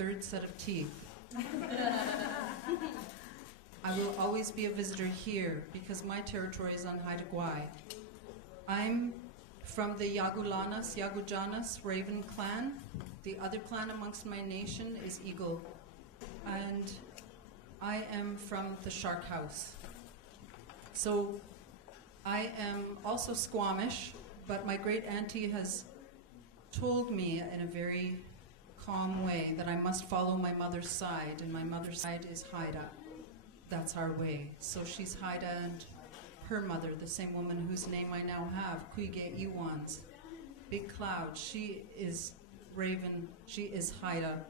third set of teeth. I will always be a visitor here because my territory is on Haida Gwaii. I'm from the Yagujanas Raven clan. The other clan amongst my nation is Eagle. And I am from the Shark House. So I am also Squamish, but my great auntie has told me in a very calm way that I must follow my mother's side, and my mother's side is Haida. That's our way. So she's Haida, and her mother, the same woman whose name I now have, Kuige Iwans, Big Cloud, she is Raven, she is Haida,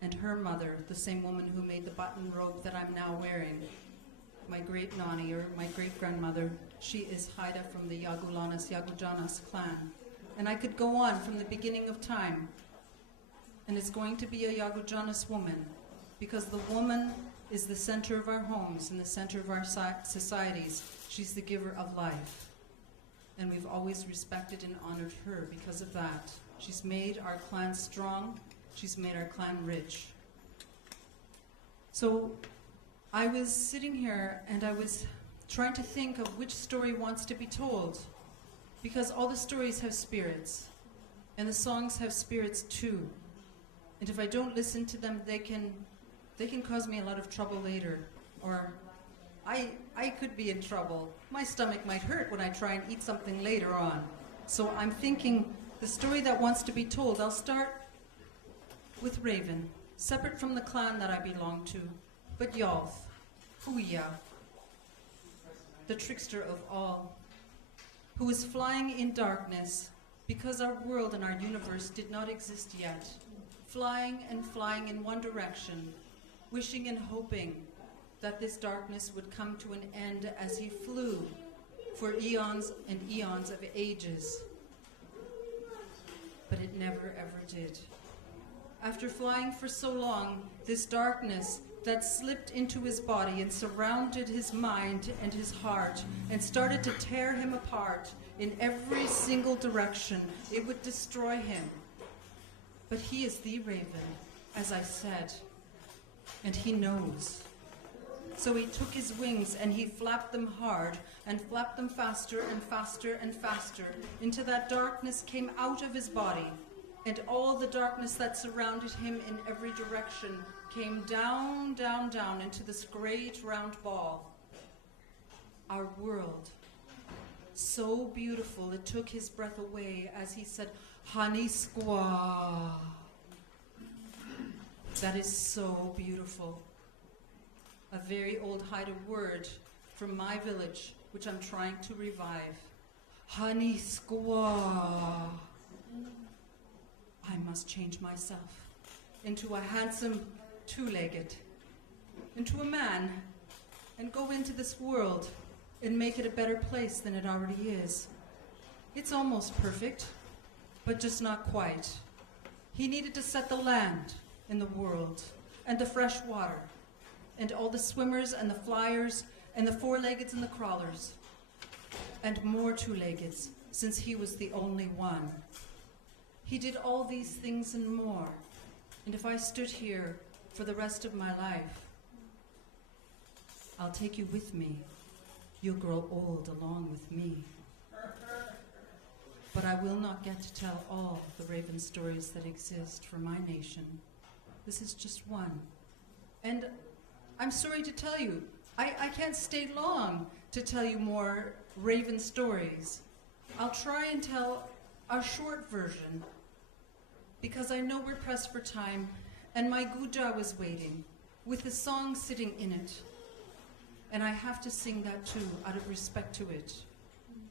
and her mother, the same woman who made the button robe that I'm now wearing, my great Nani, or my great-grandmother, she is Haida from the Yagujanas clan. And I could go on from the beginning of time, and it's going to be a Yagujanas woman, because the woman is the center of our homes and the center of our societies. She's the giver of life. And we've always respected and honored her because of that. She's made our clan strong. She's made our clan rich. So I was sitting here and I was trying to think of which story wants to be told, because all the stories have spirits and the songs have spirits too. And if I don't listen to them, they can cause me a lot of trouble later, or I could be in trouble. My stomach might hurt when I try and eat something later on. So I'm thinking the story that wants to be told, I'll start with Raven, separate from the clan that I belong to, but Yalth, Huya, the trickster of all, who is flying in darkness because our world and our universe did not exist yet, flying and flying in one direction, wishing and hoping that this darkness would come to an end as he flew for eons and eons of ages. But it never ever did. After flying for so long, this darkness that slipped into his body and surrounded his mind and his heart and started to tear him apart in every single direction, it would destroy him. But he is the Raven, as I said, and he knows. So he took his wings and he flapped them hard and flapped them faster and faster and faster until that darkness came out of his body, and all the darkness that surrounded him in every direction came down, down, down into this great round ball. Our world, so beautiful, it took his breath away as he said, "Honey squaw." That is so beautiful. A very old Haida word from my village, which I'm trying to revive. Honey squaw. I must change myself into a handsome two-legged, into a man, and go into this world and make it a better place than it already is. It's almost perfect, but just not quite. He needed to set the land in the world, and the fresh water, and all the swimmers and the flyers, and the four-leggeds and the crawlers, and more two-leggeds, since he was the only one. He did all these things and more, and if I stood here for the rest of my life, I'll take you with me. You'll grow old along with me. But I will not get to tell all the Raven stories that exist for my nation. This is just one. And I'm sorry to tell you, I can't stay long to tell you more Raven stories. I'll try and tell a short version, because I know we're pressed for time, and my Guja was waiting, with the song sitting in it. And I have to sing that too, out of respect to it.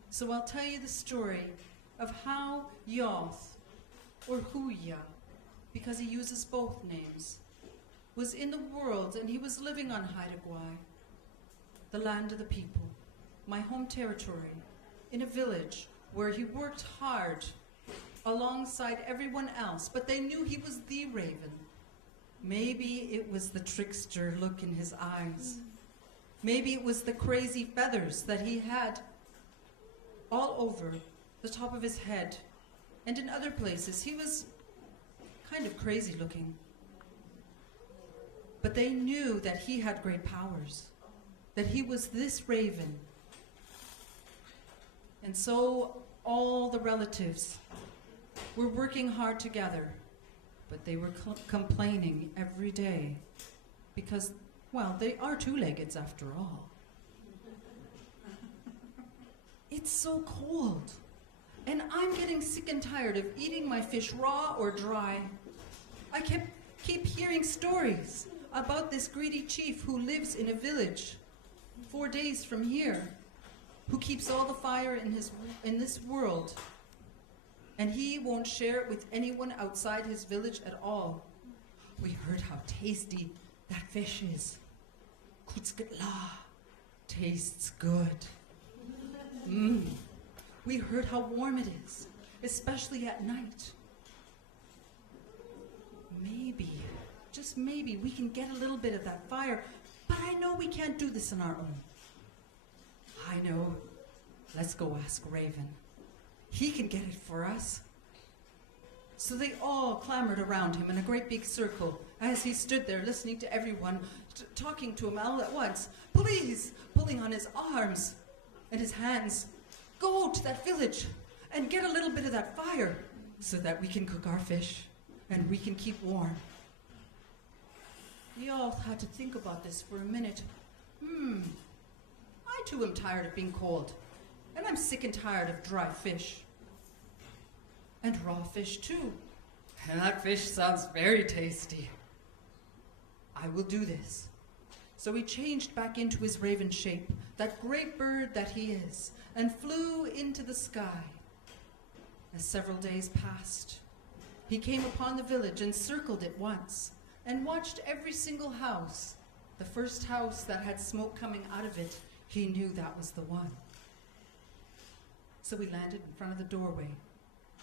So I'll tell you the story of how Yalth, or Huya, because he uses both names, was in the world, and he was living on Haida Gwaii, the land of the people, my home territory, in a village where he worked hard alongside everyone else, but they knew he was the Raven. Maybe it was the trickster look in his eyes. Maybe it was the crazy feathers that he had all over the top of his head, and in other places. He was kind of crazy looking. But they knew that he had great powers, that he was this raven. And so all the relatives were working hard together, but they were complaining every day because, well, they are two-leggeds after all. It's so cold, and I'm getting sick and tired of eating my fish raw or dry. I keep hearing stories about this greedy chief who lives in a village 4 days from here, who keeps all the fire in this world, and he won't share it with anyone outside his village at all. We heard how tasty that fish is. Kutskatla tastes good. We heard how warm it is, especially at night. Maybe, just maybe, we can get a little bit of that fire, but I know we can't do this on our own. I know. Let's go ask Raven. He can get it for us. So they all clamored around him in a great big circle as he stood there listening to everyone, talking to him all at once. Please, pulling on his arms and his hands. Go to that village and get a little bit of that fire so that we can cook our fish and we can keep warm. We all had to think about this for a minute. I too am tired of being cold, and I'm sick and tired of dry fish. And raw fish too. And that fish sounds very tasty. I will do this. So he changed back into his raven shape, that great bird that he is, and flew into the sky. As several days passed, he came upon the village and circled it once, and watched every single house. The first house that had smoke coming out of it, he knew that was the one. So he landed in front of the doorway.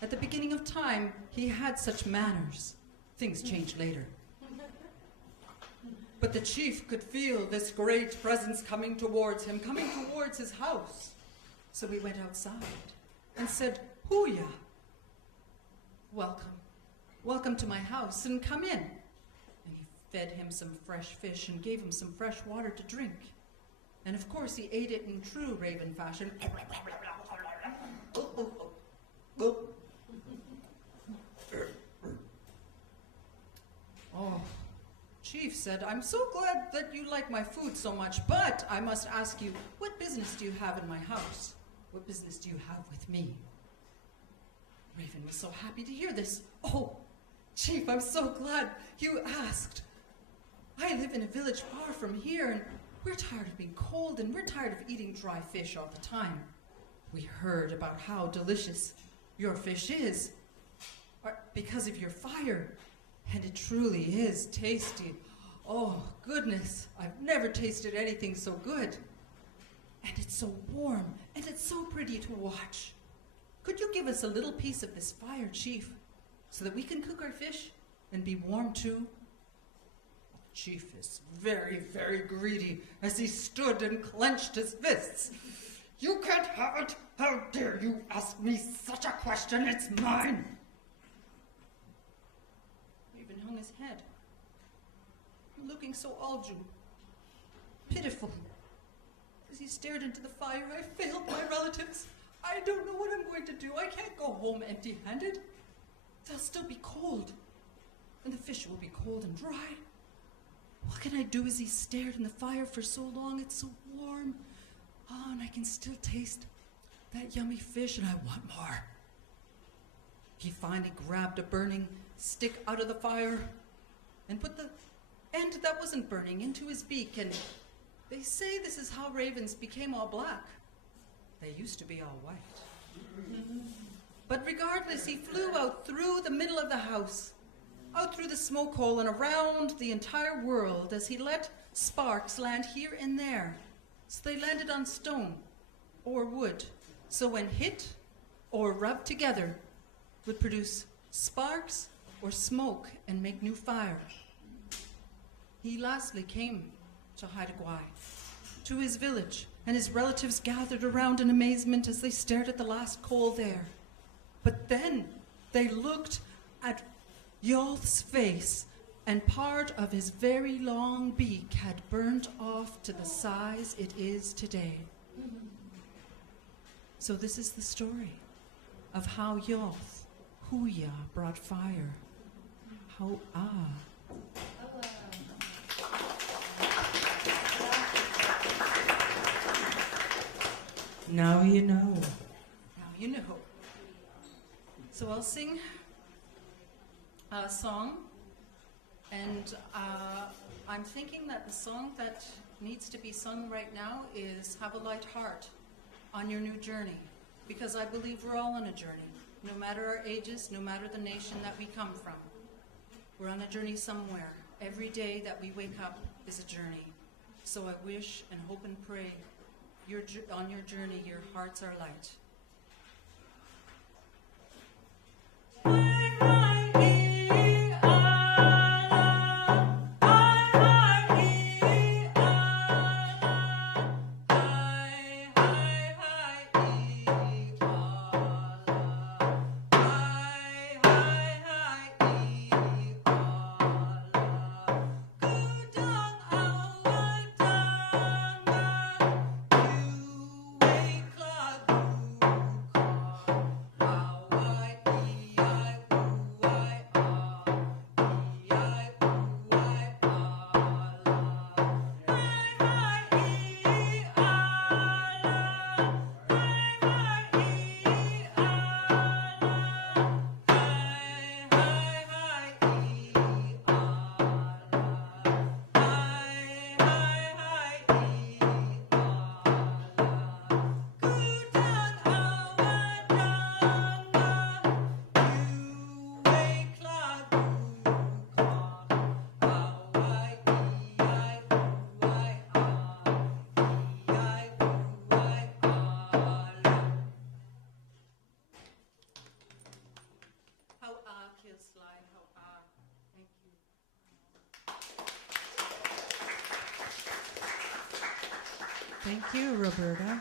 At the beginning of time, he had such manners. Things changed later. But the chief could feel this great presence coming towards him, coming towards his house. So he went outside and said, "Hooya, welcome. Welcome to my house, and come in." And he fed him some fresh fish and gave him some fresh water to drink. And of course he ate it in true raven fashion. Oh, Chief said, "I'm so glad that you like my food so much, but I must ask you, what business do you have in my house? What business do you have with me?" Raven was so happy to hear this. "Oh, Chief, I'm so glad you asked. I live in a village far from here, and we're tired of being cold, and we're tired of eating dry fish all the time. We heard about how delicious your fish is because of your fire, and it truly is tasty. Oh, goodness, I've never tasted anything so good. And it's so warm, and it's so pretty to watch. Could you give us a little piece of this fire, Chief, so that we can cook our fish and be warm too?" Chief is very, very greedy as he stood and clenched his fists. "You can't have it! How dare you ask me such a question? It's mine!" Raven hung his head, looking so alju, pitiful. As he stared into the fire, "I failed my relatives. I don't know what I'm going to do. I can't go home empty-handed. They'll still be cold, and the fish will be cold and dry. What can I do?" As he stared in the fire for so long, it's so warm. Oh, and I can still taste that yummy fish, and I want more. He finally grabbed a burning stick out of the fire and put the end that wasn't burning into his beak, and they say this is how ravens became all black. They used to be all white. But regardless, he flew out through the middle of the house, out through the smoke hole and around the entire world as he let sparks land here and there. So they landed on stone or wood. So when hit or rubbed together, would produce sparks or smoke and make new fire. He lastly came to Haida Gwaii, to his village, and his relatives gathered around in amazement as they stared at the last coal there. But then they looked at Yolth's face and part of his very long beak had burnt off to the size it is today. So this is the story of how Yoth, Huya, brought fire. How Now you know. Now you know. So I'll sing a song, and I'm thinking that the song that needs to be sung right now is Have a Light Heart on Your New Journey, because I believe we're all on a journey, no matter our ages, no matter the nation that we come from. We're on a journey somewhere. Every day that we wake up is a journey. So I wish and hope and pray on your journey, your hearts are light. Thank you, Roberta.